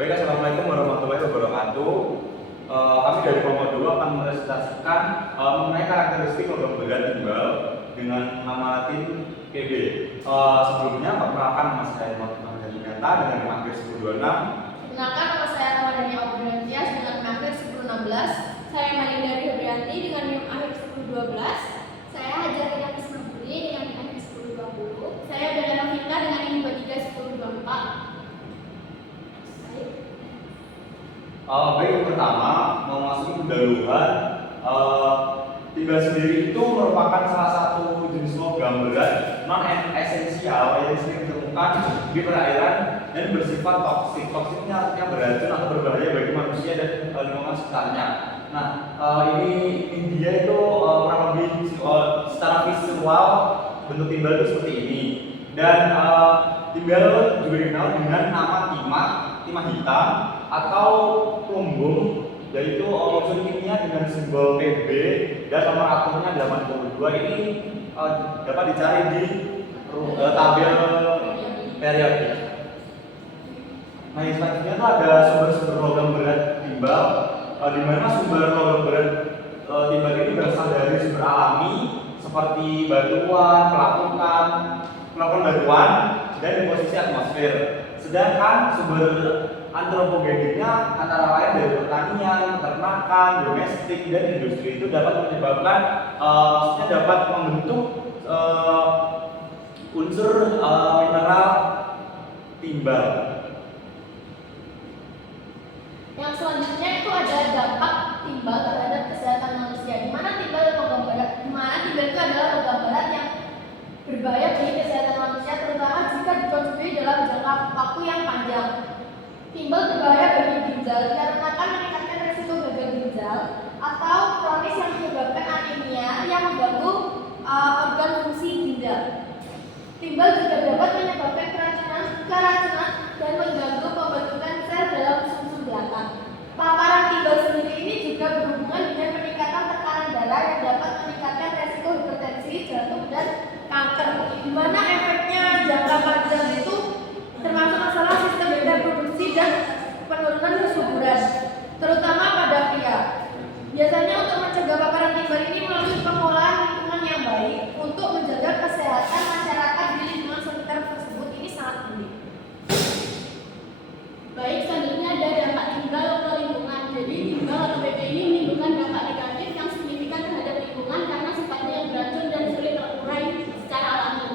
Baik, Assalamualaikum warahmatullahi wabarakatuh. Kami dari kelompok 2 akan meresitasikan mengenai karakteristik logam berat timbal dengan nama latin PB. Sebelumnya, perkenalkan nama saya Muhammad Hadinyata dengan nama akhir 1026. Perkenalkan, nama saya Ramadhani Aubrantias dengan nama akhir 1016. Saya Malindari Hebrianti dengan nama akhir 1012. Saya Hajarina Kismabudi dengan nama akhir 1020. Saya Dana Vita dengan nama 3 1024. Baik, pertama memasuki pendahuluan. Timbal sendiri itu merupakan salah satu jenis logam berat non esensial yang sering ditemukan di perairan dan bersifat toksik. Toksiknya artinya beracun atau berbahaya bagi manusia dan lingkungan sekitarnya. Nah, ini dia itu kurang lebih secara visual bentuk timbal itu seperti ini. Dan timbal juga dikenal dengan nama timah hitam atau plumbum, yaitu unsur kimia dengan simbol Pb dan nomor atomnya 82. Ini dapat dicari di tabel periodik. Nah, yang selanjutnya itu ada sumber-sumber logam berat timbal, di mana sumber logam berat timbal ini berasal dari sumber alami seperti batuan, pelapukan batuan dan deposisi atmosfer. Sedangkan sumber antropogeniknya antara lain dari pertanian, peternakan, domestik, dan industri itu dapat menyebabkan, maksudnya dapat membentuk unsur mineral timbal. Yang selanjutnya itu ada dampak timbal terhadap kesehatan manusia. Di mana timbal itu adalah logam berat yang berbahaya bagi kesehatan manusia, terutama jika dikonsumsi dalam jangka waktu yang panjang. Timbal berbahaya bagi ginjal dikarenakan meningkatkan risiko gagal ginjal atau kronis yang menyebabkan anemia yang mengganggu organ fungsi ginjal. Timbal juga dapat menyebabkan keracunan dan mengganggu pembentukan sel dalam sumsum belakang. Paparan timbal sendiri ini juga berhubungan dengan peningkatan tekanan darah yang dapat meningkatkan risiko hipertensi, jantung, dan kanker. Di mana efeknya jangka panjang itu termasuk masalah sistem reproduksi dan penurunan kesuburan, terutama pada pria. Biasanya untuk mencegah paparan timbal ini melalui pengolahan lingkungan yang baik untuk menjaga kesehatan masyarakat di lingkungan sekitar tersebut ini sangat penting. Baik, selanjutnya ada dampak timbal ke lingkungan. Jadi timbal atau PB ini menimbulkan dampak negatif yang signifikan terhadap lingkungan karena sifatnya yang beracun dan sulit terurai secara alami.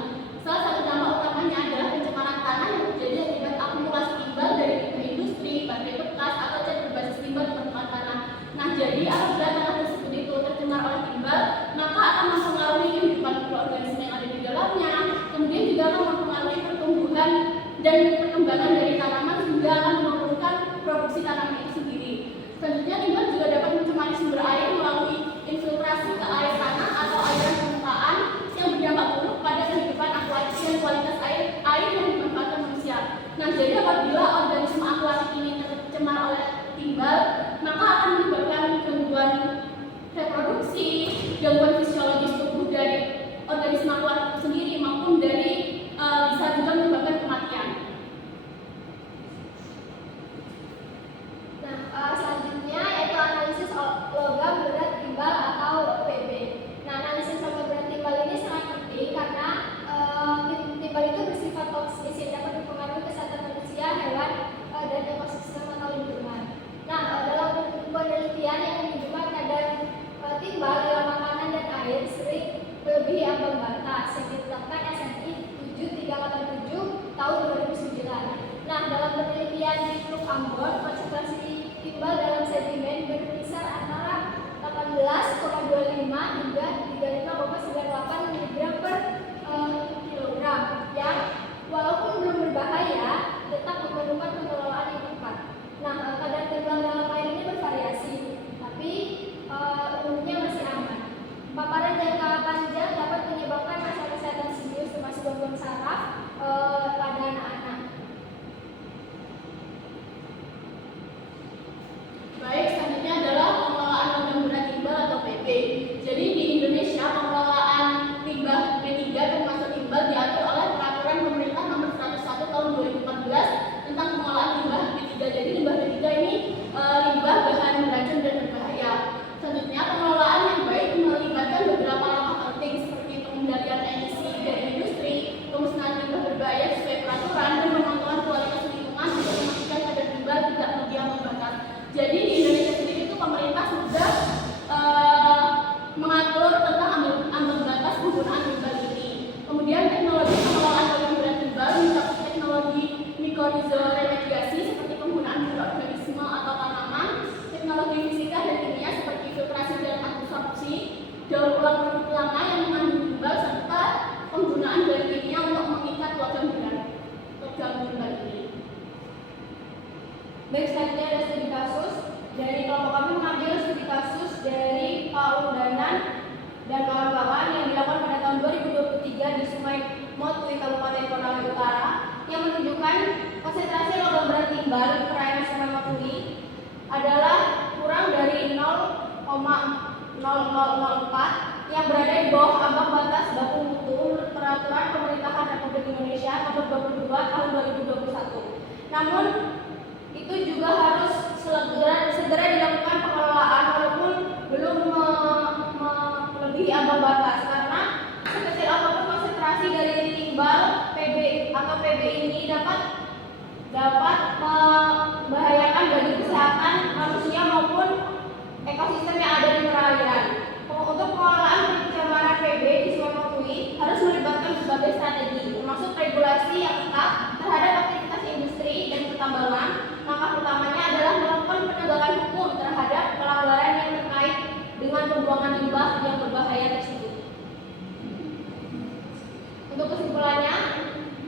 Salah satu dampak utamanya adalah pencemaran tanah yang terjadi akibat akumulasi timbal dari industri, baterai bekas, atau cat berbasis timbal di permukaan tanah. Nah, jadi apabila tanah tersebut itu tercemar oleh timbal, maka akan mempengaruhi kehidupan mikroorganisme yang ada di dalamnya. Kemudian juga akan mempengaruhi pertumbuhan dan perkembangan dari tanaman sehingga akan menurunkan produksi tanaman itu sendiri. Selanjutnya, timbal juga dapat mencemari sumber air melalui infiltrasi ke air tanah atau airan permukaan yang berdampak buruk pada kehidupan akuatik dan kualitas air yang dimanfaatkan manusia. Nah, jadi apabila organisme akuatik ini tercemar oleh timbal, maka akan menyebabkan gangguan reproduksi, gangguan fisiologis tubuh dari organisme akuatik itu sendiri maupun dari bisa juga menyebabkan kematian. Nah, selanjutnya yaitu analisis logam berat timbal atau PB. Nah, analisis logam berat timbal ini sangat penting karena timbal itu bersifat toksis yang dapat mempengaruhi kesehatan manusia, hewan, dan ekosistem atau lingkungan. Nah, dalam penelitian yang menunjukkan kadar timbal dalam makanan dan air sering melebihi ambang batas yang ditetapkan SNI 7387 tahun 2009. Nah, dalam penelitian di Teluk Ambon, konsentrasi timbal dalam sedimen berkisar antara 18,25 hingga 35,98 mg per kilogram, yang walaupun belum berbahaya, tetap memerlukan pengelolaan yang tepat. Nah, kadar timbal dalam air ini bervariasi, tapi umumnya masih aman. Paparan jangka panjang dapat menyebabkan masalah kesehatan serius termasuk gangguan saraf pada anak-anak. Baik, selanjutnya adalah pengelolaan logam berat timbal atau PB. Jadi di Indonesia pengelolaan limbah B3 termasuk timbal diatur oleh Peraturan Pemerintah Nomor 101 Baik, selanjutnya ada studi kasus. Dari kelompok kami mengambil studi kasus dari Paundanan dan kawan-kawan yang dilakukan pada tahun 2023 di Sungai Motui, Kabupaten Konawe Utara, yang menunjukkan konsentrasi logam berat timbal di perairan Sungai Motui adalah kurang dari 0,0004 yang berada di bawah ambang batas baku mutu menurut Peraturan Pemerintahan Republik Indonesia Nomor 22 Tahun 2021. Namun itu juga harus segera dilakukan pengelolaan walaupun belum melebihi ambang batas, karena sekecil apapun konsentrasi dari timbal PB atau PB ini dapat membahayakan bagi kesehatan manusia maupun ekosistem yang ada di perairan. Untuk pengelolaan pencemaran PB di Sungai Motui harus melibatkan berbagai strategi, termasuk regulasi yang ketat terhadap aktivitas industri dan pertambangan. Langkah pertamanya adalah melakukan penegakan hukum terhadap pelanggaran yang terkait dengan pembuangan limbah yang berbahaya tersebut. Untuk kesimpulannya,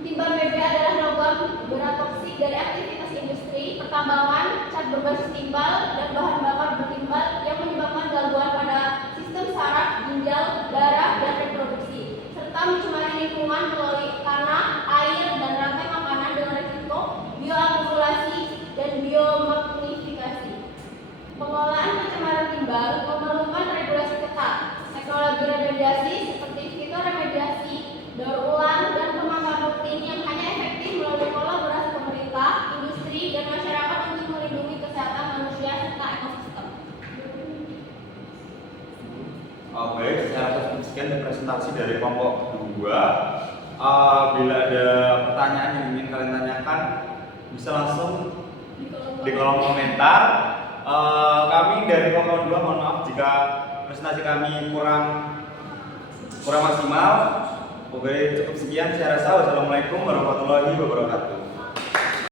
timbal PB adalah logam berat toksik dari aktivitas industri, pertambangan, cat berbasis timbal, dan bahan bakar bertimbal yang menyebabkan gangguan pada sistem saraf, ginjal, darah, dan reproduksi, serta mencemari lingkungan melalui tanah, air, dan rantai makanan dengan risiko bioakumulasi dan biomagnifikasi. Pengelolaan pencemaran timbal memerlukan regulasi ketat, teknologi remediasi seperti fitoremediasi, daur ulang, dan pemantauan rutin yang hanya efektif melalui kolaborasi pemerintah, industri, dan masyarakat untuk melindungi kesehatan manusia serta ekosistem. Baik, secara sekian presentasi dari kelompok 2. Bila ada pertanyaan yang ingin kalian tanyakan, bisa langsung di kolom komentar. Kami dari kelompok 2 mohon maaf jika presentasi kami kurang maksimal. Oke, cukup sekian. Saya rasa wassalamualaikum warahmatullahi wabarakatuh.